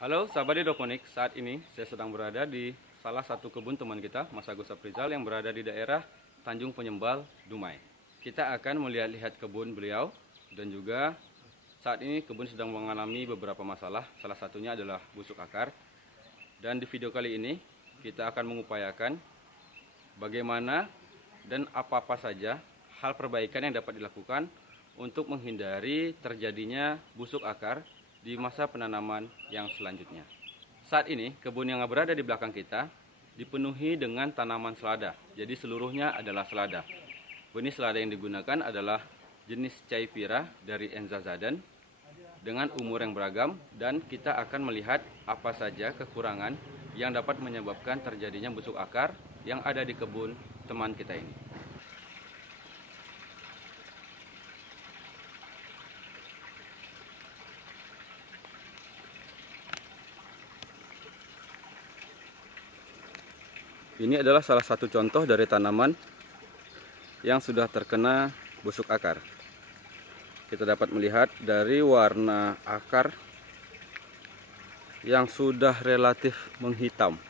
Halo sahabat hidroponik, saat ini saya sedang berada di salah satu kebun teman kita, Mas Agus Aprizal, yang berada di daerah Tanjung Penyembal, Dumai. Kita akan melihat-lihat kebun beliau dan juga saat ini kebun sedang mengalami beberapa masalah, salah satunya adalah busuk akar. Dan di video kali ini kita akan mengupayakan bagaimana dan apa-apa saja hal perbaikan yang dapat dilakukan untuk menghindari terjadinya busuk akar di masa penanaman yang selanjutnya. Saat ini kebun yang berada di belakang kita dipenuhi dengan tanaman selada. Jadi seluruhnya adalah selada. Benih selada yang digunakan adalah jenis Caipira dari Enzazaden dengan umur yang beragam, dan kita akan melihat apa saja kekurangan yang dapat menyebabkan terjadinya busuk akar yang ada di kebun teman kita ini. Ini adalah salah satu contoh dari tanaman yang sudah terkena busuk akar. Kita dapat melihat dari warna akar yang sudah relatif menghitam.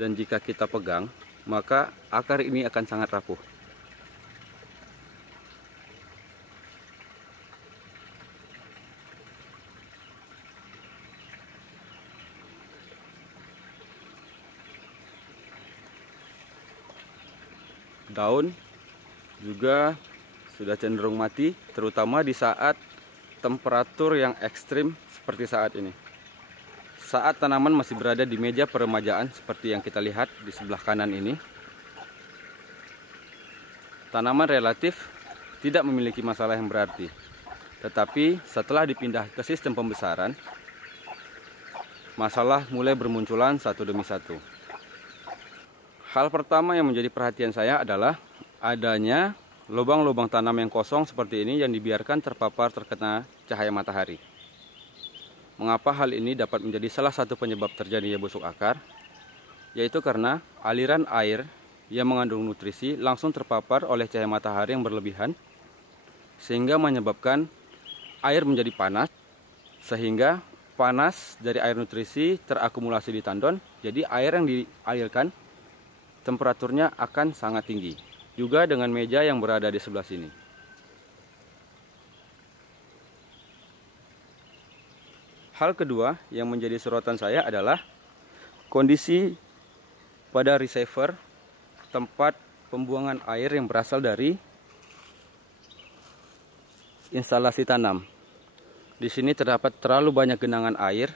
Dan jika kita pegang, maka akar ini akan sangat rapuh. Daun juga sudah cenderung mati, terutama di saat temperatur yang ekstrim seperti saat ini. Saat tanaman masih berada di meja peremajaan seperti yang kita lihat di sebelah kanan ini, tanaman relatif tidak memiliki masalah yang berarti. Tetapi setelah dipindah ke sistem pembesaran, masalah mulai bermunculan satu demi satu. Hal pertama yang menjadi perhatian saya adalah adanya lubang-lubang tanam yang kosong seperti ini yang dibiarkan terkena cahaya matahari. Mengapa hal ini dapat menjadi salah satu penyebab terjadinya busuk akar? Yaitu karena aliran air yang mengandung nutrisi langsung terpapar oleh cahaya matahari yang berlebihan, sehingga menyebabkan air menjadi panas, sehingga panas dari air nutrisi terakumulasi di tandon, jadi air yang dialirkan temperaturnya akan sangat tinggi. Juga dengan meja yang berada di sebelah sini. Hal kedua yang menjadi sorotan saya adalah kondisi pada receiver tempat pembuangan air yang berasal dari instalasi tanam. Di sini terdapat terlalu banyak genangan air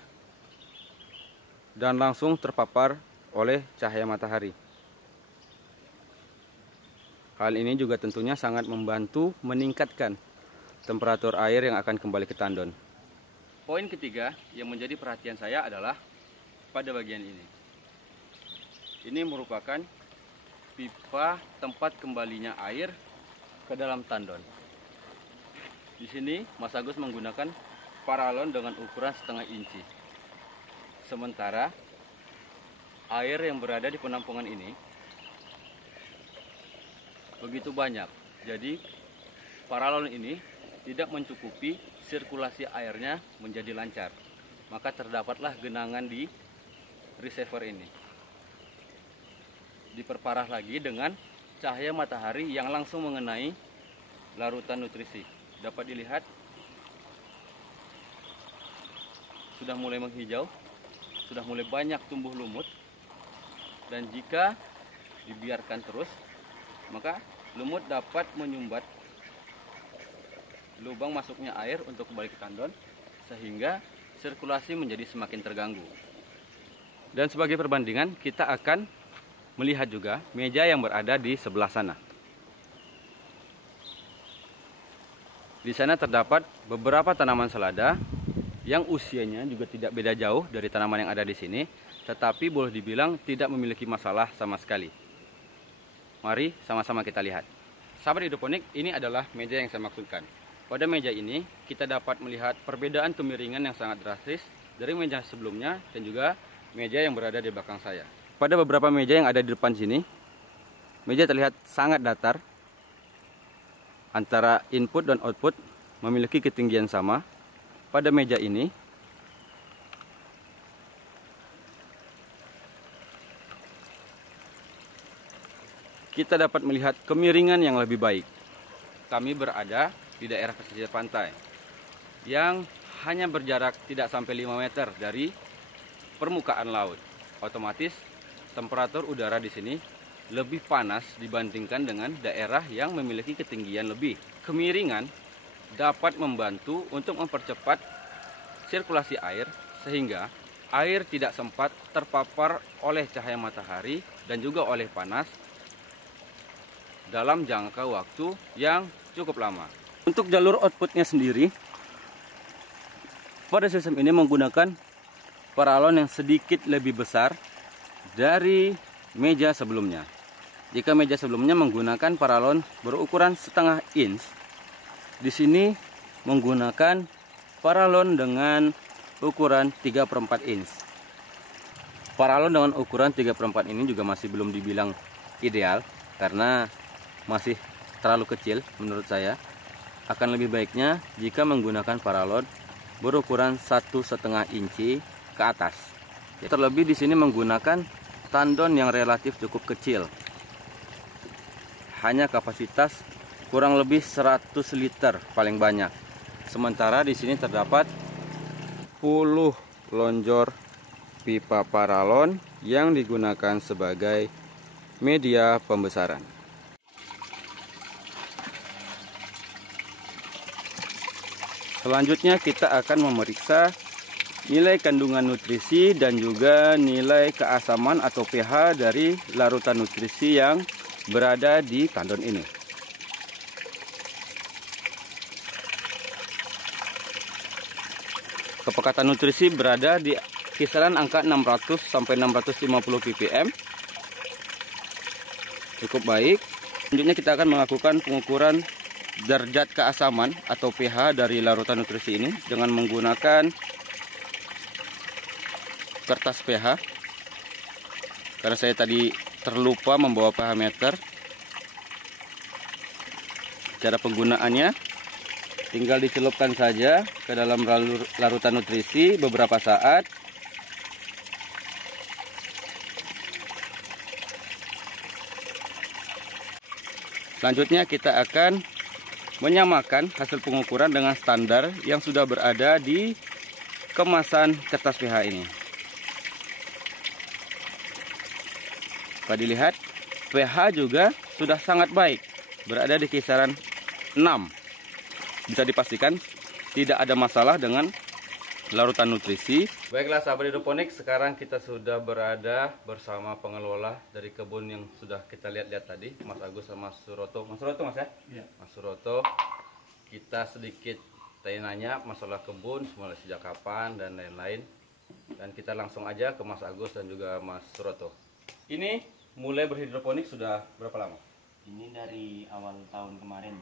dan langsung terpapar oleh cahaya matahari. Hal ini juga tentunya sangat membantu meningkatkan temperatur air yang akan kembali ke tandon. Poin ketiga yang menjadi perhatian saya adalah pada bagian ini. Ini merupakan pipa tempat kembalinya air ke dalam tandon. Di sini Mas Agus menggunakan paralon dengan ukuran setengah inci. Sementara air yang berada di penampungan ini begitu banyak, jadi paralon ini tidak mencukupi sirkulasi airnya menjadi lancar, maka terdapatlah genangan di receiver ini. Diperparah lagi dengan cahaya matahari yang langsung mengenai larutan nutrisi. Dapat dilihat sudah mulai menghijau, sudah mulai banyak tumbuh lumut, dan jika dibiarkan terus, maka lumut dapat menyumbat lubang masuknya air untuk kembali ke tandon, sehingga sirkulasi menjadi semakin terganggu. Dan sebagai perbandingan, kita akan melihat juga meja yang berada di sebelah sana. Di sana terdapat beberapa tanaman selada yang usianya juga tidak beda jauh dari tanaman yang ada di sini, tetapi boleh dibilang tidak memiliki masalah sama sekali. Mari sama-sama kita lihat. Sahabat hidroponik, ini adalah meja yang saya maksudkan. Pada meja ini kita dapat melihat perbedaan kemiringan yang sangat drastis dari meja sebelumnya dan juga meja yang berada di belakang saya. Pada beberapa meja yang ada di depan sini, meja terlihat sangat datar. Antara input dan output memiliki ketinggian sama. Pada meja ini kita dapat melihat kemiringan yang lebih baik. Kami berada di daerah pesisir pantai yang hanya berjarak tidak sampai 5 meter dari permukaan laut. Otomatis temperatur udara di sini lebih panas dibandingkan dengan daerah yang memiliki ketinggian lebih. Kemiringan dapat membantu untuk mempercepat sirkulasi air sehingga air tidak sempat terpapar oleh cahaya matahari dan juga oleh panas dalam jangka waktu yang cukup lama. Untuk jalur outputnya sendiri, pada sistem ini menggunakan paralon yang sedikit lebih besar dari meja sebelumnya. Jika meja sebelumnya menggunakan paralon berukuran setengah inch, di sini menggunakan paralon dengan ukuran 3/4 inch. Paralon dengan ukuran 3/4 ini juga masih belum dibilang ideal karena masih terlalu kecil menurut saya. Akan lebih baiknya jika menggunakan paralon berukuran 1,5 inci ke atas. Terlebih di sini menggunakan tandon yang relatif cukup kecil. Hanya kapasitas kurang lebih 100 liter paling banyak. Sementara di sini terdapat 10 lonjor pipa paralon yang digunakan sebagai media pembesaran. Selanjutnya kita akan memeriksa nilai kandungan nutrisi dan juga nilai keasaman atau pH dari larutan nutrisi yang berada di tandon ini. Kepekatan nutrisi berada di kisaran angka 600 sampai 650 ppm. Cukup baik. Selanjutnya kita akan melakukan pengukuran derajat keasaman atau pH dari larutan nutrisi ini dengan menggunakan kertas pH. Karena saya tadi terlupa membawa pH meter. Cara penggunaannya tinggal dicelupkan saja ke dalam larutan nutrisi beberapa saat. Selanjutnya kita akan menyamakan hasil pengukuran dengan standar yang sudah berada di kemasan kertas pH ini. Dapat dilihat pH juga sudah sangat baik, berada di kisaran 6. Bisa dipastikan tidak ada masalah dengan larutan nutrisi. Baiklah sahabat hidroponik, sekarang kita sudah berada bersama pengelola dari kebun yang sudah kita lihat-lihat tadi, Mas Agus sama Mas Suroto. Mas Suroto Mas ya? Iya. Mas Suroto, kita sedikit tanya masalah kebun, mulai sejak kapan dan lain-lain. Dan kita langsung aja ke Mas Agus dan juga Mas Suroto. Ini mulai berhidroponik sudah berapa lama? Ini dari awal tahun kemarin.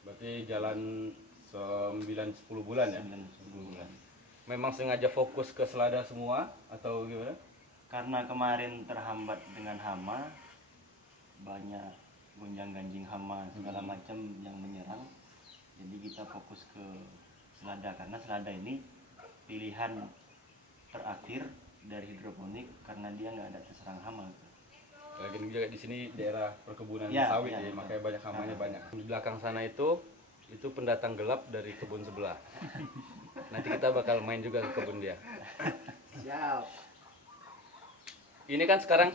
Berarti jalan 9-10 bulan ya? 9-10 bulan. Memang sengaja fokus ke selada semua atau gimana? Karena kemarin terhambat dengan hama, banyak gonjang-ganjing hama segala macam yang menyerang. Jadi kita fokus ke selada karena selada ini pilihan terakhir dari hidroponik karena dia nggak ada terserang hama. Lagi juga di sini daerah perkebunan Ya, sawit ya, makanya banyak hamanya banyak. Di belakang sana itu pendatang gelap dari kebun sebelah. Nanti kita bakal main juga ke kebun dia. Siap. Ini kan sekarang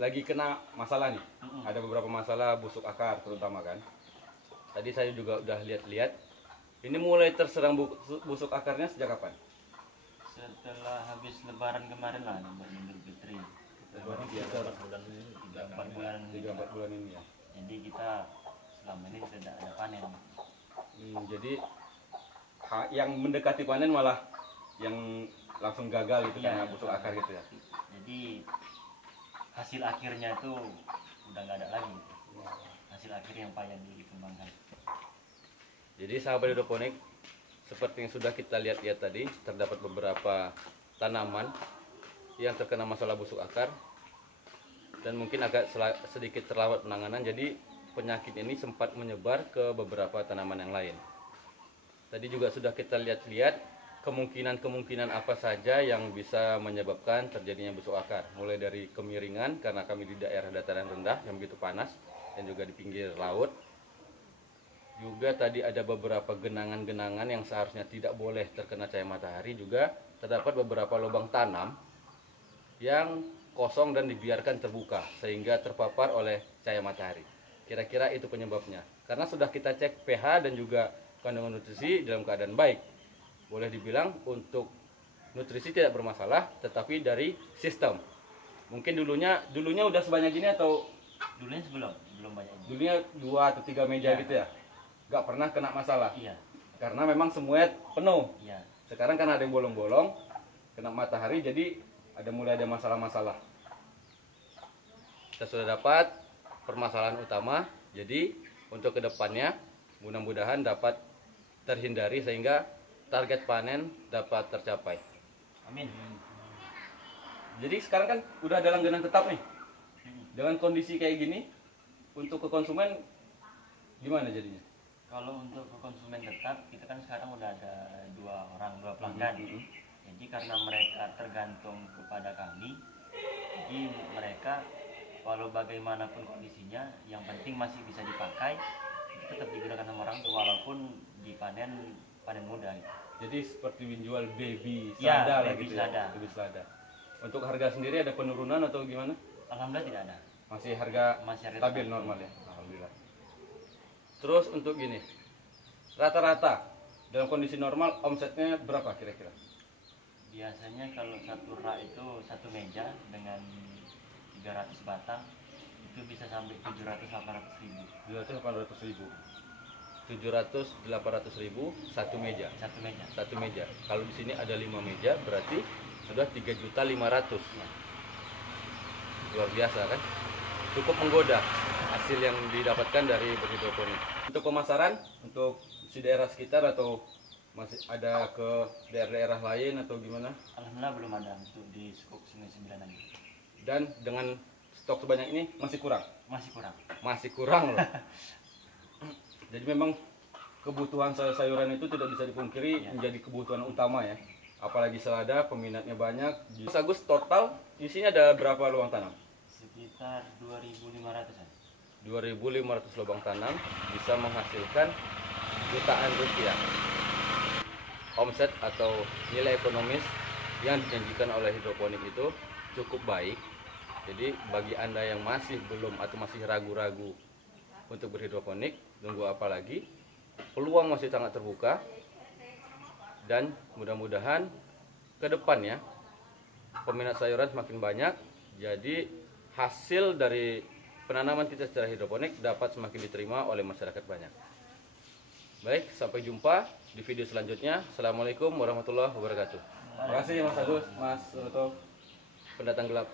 lagi kena masalah nih. Ada beberapa masalah busuk akar terutama kan. Tadi saya juga udah lihat-lihat. Ini mulai terserang busuk akarnya sejak kapan? Setelah habis lebaran kemarin lah, lebaran Idul Fitri. Berarti 4 bulan 3-4 bulan ini ya. Jadi kita selama ini tidak ada panen. Jadi yang mendekati panen malah yang langsung gagal gitu karena busuk akar gitu ya. Jadi hasil akhirnya tuh udah nggak ada lagi. Hasil akhir yang payah dikembangkan. Jadi sahabat hidroponik, seperti yang sudah kita lihat-lihat tadi, terdapat beberapa tanaman yang terkena masalah busuk akar dan mungkin agak sedikit terlambat penanganan. Jadi penyakit ini sempat menyebar ke beberapa tanaman yang lain. Tadi juga sudah kita lihat-lihat kemungkinan apa saja yang bisa menyebabkan terjadinya busuk akar. Mulai dari kemiringan karena kami di daerah dataran rendah yang begitu panas. dan juga di pinggir laut. Juga tadi ada beberapa genangan-genangan yang seharusnya tidak boleh terkena cahaya matahari. Juga terdapat beberapa lubang tanam yang kosong dan dibiarkan terbuka sehingga terpapar oleh cahaya matahari. Kira-kira itu penyebabnya. Karena sudah kita cek pH dan juga kandungan nutrisi dalam keadaan baik. Boleh dibilang untuk nutrisi tidak bermasalah, tetapi dari sistem. Mungkin dulunya udah sebanyak ini atau Dulunya belum banyak ini. dulunya 2 atau 3 meja Iya. gitu ya? Gak pernah kena masalah. Iya. Karena memang semuanya penuh. Iya. Sekarang kan ada yang bolong-bolong, kena matahari, jadi mulai ada masalah-masalah. Kita sudah dapat permasalahan utama, jadi untuk kedepannya mudah-mudahan dapat terhindari sehingga target panen dapat tercapai. Amin. Jadi sekarang kan udah ada langganan tetap nih. Dengan kondisi kayak gini, untuk ke konsumen gimana jadinya? Kalau untuk ke konsumen tetap, kita kan sekarang udah ada dua pelanggan. Jadi karena mereka tergantung kepada kami, jadi mereka walau bagaimanapun kondisinya, yang penting masih bisa dipakai, itu tetap digunakan sama orang tua walaupun panen muda. Gitu. Jadi seperti menjual baby Ya, selada lah baby gitu selada. ya. Baby selada. Untuk harga sendiri ada penurunan atau gimana? Alhamdulillah tidak ada. Masih harga stabil tetap. normal ya. Alhamdulillah. Terus untuk gini, rata-rata dalam kondisi normal omsetnya berapa kira-kira? Biasanya kalau satu rak itu satu meja dengan 300 batang itu bisa sampai 700-800 ribu. 700-800 ribu. 700-800 ribu satu meja. Satu meja. Kalau di sini ada 5 meja berarti sudah 3.500.000. Ya. Luar biasa kan? Cukup menggoda hasil yang didapatkan dari berhidroponik. Untuk pemasaran untuk di daerah sekitar atau masih ada ke daerah-daerah lain atau gimana? Alhamdulillah belum ada untuk di Skok Sungai 9 lagi. Dan dengan stok sebanyak ini masih kurang? Masih kurang loh. Jadi memang kebutuhan sayur-sayuran itu tidak bisa dipungkiri menjadi kebutuhan utama ya. Apalagi selada peminatnya banyak. Mas Agus, total di sini ada berapa lubang tanam? Sekitar 2.500-an. 2.500 lubang tanam bisa menghasilkan jutaan rupiah. Omset atau nilai ekonomis yang dijanjikan oleh hidroponik itu cukup baik. Jadi bagi Anda yang masih belum atau masih ragu-ragu untuk berhidroponik, tunggu apa lagi? Peluang masih sangat terbuka. Dan mudah-mudahan ke depannya peminat sayuran semakin banyak. Jadi hasil dari penanaman kita secara hidroponik dapat semakin diterima oleh masyarakat banyak. Baik, sampai jumpa di video selanjutnya. Assalamualaikum warahmatullahi wabarakatuh. Terima kasih Mas Agus, Mas Soto, pendatang gelap.